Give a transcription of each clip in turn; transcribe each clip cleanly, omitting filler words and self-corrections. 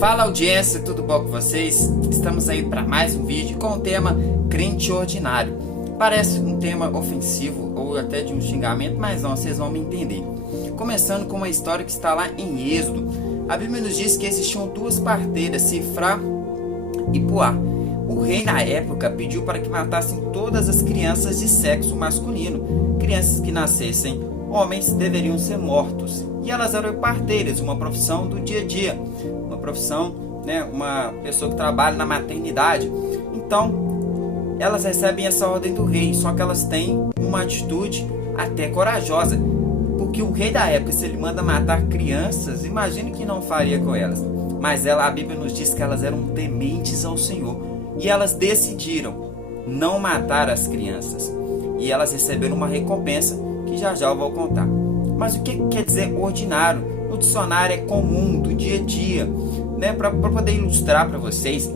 Fala audiência, tudo bom com vocês? Estamos aí para mais um vídeo com o tema crente ordinário. Parece um tema ofensivo ou até de um xingamento, mas não, vocês vão me entender. Começando com uma história que está lá em Êxodo. A Bíblia nos diz que existiam duas parteiras, Sifrá e Puá. O rei na época pediu para que matassem todas as crianças de sexo masculino. Crianças que nascessem homens deveriam ser mortos. E elas eram parteiras, uma profissão do dia a dia, uma profissão, uma pessoa que trabalha na maternidade. Então, elas recebem essa ordem do rei, só que elas têm uma atitude até corajosa, porque o rei da época, se ele manda matar crianças, imagine que não faria com elas. Mas a Bíblia nos diz que elas eram tementes ao Senhor, e elas decidiram não matar as crianças, e elas receberam uma recompensa que já eu vou contar. Mas o que quer dizer ordinário? No dicionário é comum, do dia a dia. Para poder ilustrar para vocês,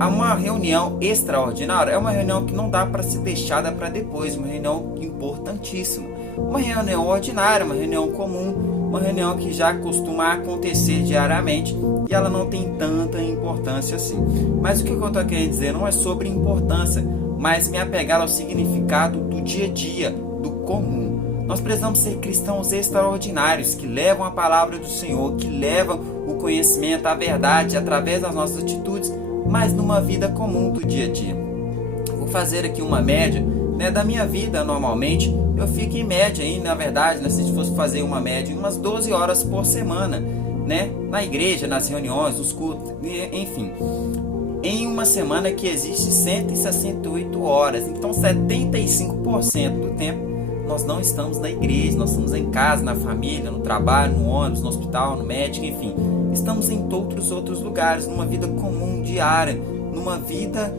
uma reunião extraordinária é uma reunião que não dá para ser deixada para depois, uma reunião importantíssima. Uma reunião ordinária, uma reunião comum, uma reunião que já costuma acontecer diariamente e ela não tem tanta importância assim. Mas o que eu estou querendo dizer não é sobre importância, mas me apegar ao significado do dia a dia, do comum. Nós precisamos ser cristãos extraordinários, que levam a palavra do Senhor, que levam o conhecimento, a verdade, através das nossas atitudes, mas numa vida comum do dia a dia. Vou fazer aqui uma média da minha vida. Normalmente, eu fico em média, na verdade, se a gente fosse fazer uma média, umas 12 horas por semana, na igreja, nas reuniões, nos cultos, enfim. Em uma semana que existe 168 horas, então 75% do tempo, nós não estamos na igreja, nós estamos em casa, na família, no trabalho, no ônibus, no hospital, no médico, enfim. Estamos em outros lugares, numa vida comum, diária, numa vida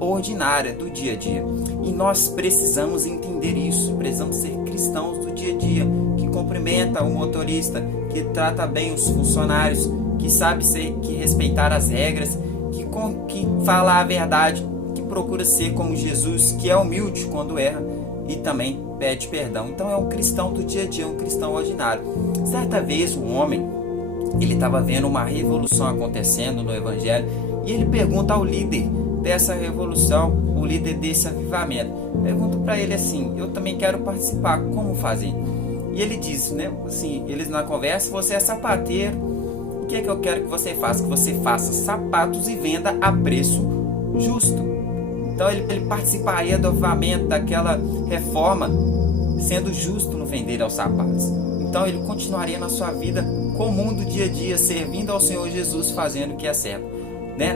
ordinária do dia a dia. E nós precisamos entender isso, precisamos ser cristãos do dia a dia, que cumprimenta o motorista, que trata bem os funcionários, que sabe que respeitar as regras, que fala a verdade, que procura ser como Jesus, que é humilde quando erra e também pede perdão. Então é um cristão do dia a dia, um cristão ordinário. Certa vez um homem, ele estava vendo uma revolução acontecendo no evangelho e ele pergunta ao líder dessa revolução, o líder desse avivamento, pergunta para ele assim: eu também quero participar, como fazer? E ele diz, assim, eles na conversa: você é sapateiro, o que é que eu quero que você faça? Que você faça sapatos e venda a preço justo. Então ele participaria do avivamento, daquela reforma, sendo justo no vender aos sapatos. Então ele continuaria na sua vida comum do dia a dia, servindo ao Senhor Jesus, fazendo o que é certo.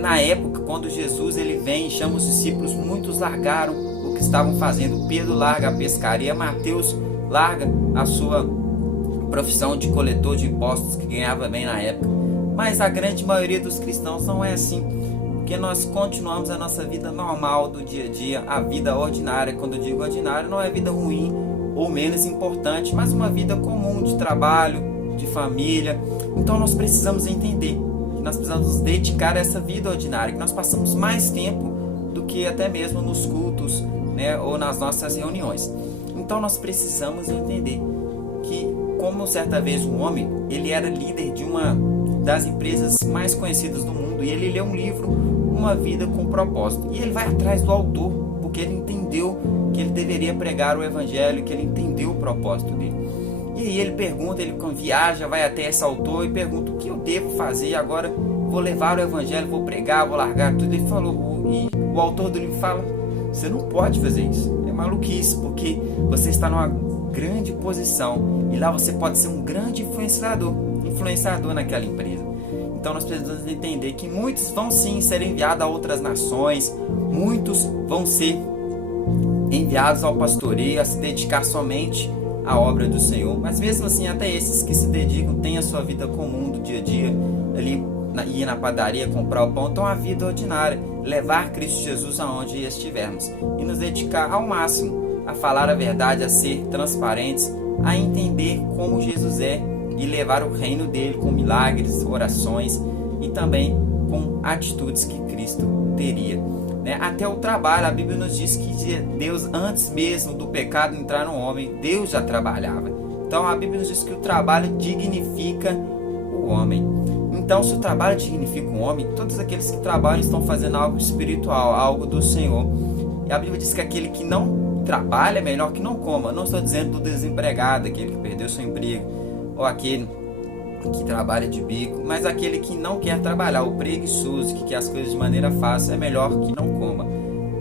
Na época, quando Jesus ele vem e chama os discípulos, muitos largaram o que estavam fazendo. Pedro larga a pescaria, Mateus larga a sua profissão de coletor de impostos, que ganhava bem na época. Mas a grande maioria dos cristãos não é assim, porque nós continuamos a nossa vida normal do dia a dia, a vida ordinária. Quando eu digo ordinária, não é vida ruim ou menos importante, mas uma vida comum de trabalho, de família. Então nós precisamos entender que nós precisamos nos dedicar a essa vida ordinária, que nós passamos mais tempo do que até mesmo nos cultos, ou nas nossas reuniões. Então nós precisamos entender que, como certa vez um homem, ele era líder de uma das empresas mais conhecidas do mundo, e ele lê um livro, Uma Vida com Propósito, e ele vai atrás do autor, porque ele entendeu que ele deveria pregar o evangelho, que ele entendeu o propósito dele. E aí ele pergunta, ele viaja, vai até esse autor e pergunta: o que eu devo fazer agora? Vou levar o evangelho, vou pregar, vou largar tudo. Ele falou, e o autor do livro fala: você não pode fazer isso, é maluquice, porque você está numa grande posição e lá você pode ser um grande influenciador naquela empresa. Então nós precisamos entender que muitos vão sim ser enviados a outras nações, muitos vão ser enviados ao pastoreio, a se dedicar somente à obra do Senhor, mas mesmo assim até esses que se dedicam têm a sua vida comum do dia a dia, ali ir na padaria, comprar o pão. Então a vida ordinária, levar Cristo Jesus aonde estivermos e nos dedicar ao máximo a falar a verdade, a ser transparentes, a entender como Jesus é e levar o reino dele com milagres, orações e também com atitudes que Cristo teria. Até o trabalho, a Bíblia nos diz que Deus, antes mesmo do pecado entrar no homem, Deus já trabalhava. Então a Bíblia nos diz que o trabalho dignifica o homem. Então, se o trabalho dignifica um homem, todos aqueles que trabalham estão fazendo algo espiritual, algo do Senhor. E a Bíblia diz que aquele que não trabalha é melhor que não coma. Não estou dizendo do desempregado, aquele que perdeu seu emprego, ou aquele que trabalha de bico, mas aquele que não quer trabalhar, o preguiçoso, que quer as coisas de maneira fácil, é melhor que não coma.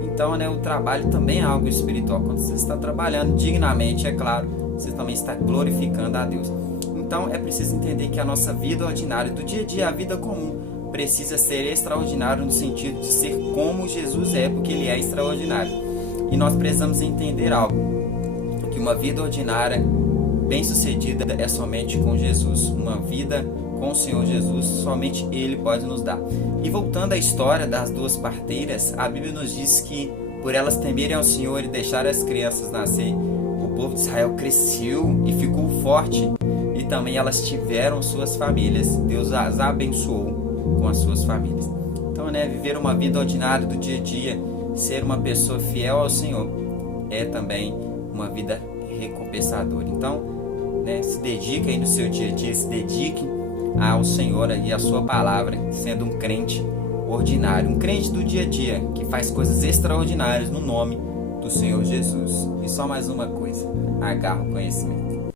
Então, o trabalho também é algo espiritual. Quando você está trabalhando dignamente, é claro, você também está glorificando a Deus. Então, é preciso entender que a nossa vida ordinária, do dia a dia, a vida comum, precisa ser extraordinário no sentido de ser como Jesus é, porque Ele é extraordinário. E nós precisamos entender algo, que uma vida ordinária bem-sucedida é somente com Jesus. Uma vida com o Senhor Jesus, somente Ele pode nos dar. E voltando à história das duas parteiras, a Bíblia nos diz que, por elas temerem ao Senhor e deixarem as crianças nascer, o povo de Israel cresceu e ficou forte. E também elas tiveram suas famílias. Deus as abençoou com as suas famílias. Então, viver uma vida ordinária do dia a dia, ser uma pessoa fiel ao Senhor, é também uma vida recompensadora. Então, se dedique aí no seu dia a dia, se dedique ao Senhor e à sua palavra, sendo um crente ordinário, um crente do dia a dia, que faz coisas extraordinárias no nome do Senhor Jesus. E só mais uma coisa, agarra o conhecimento.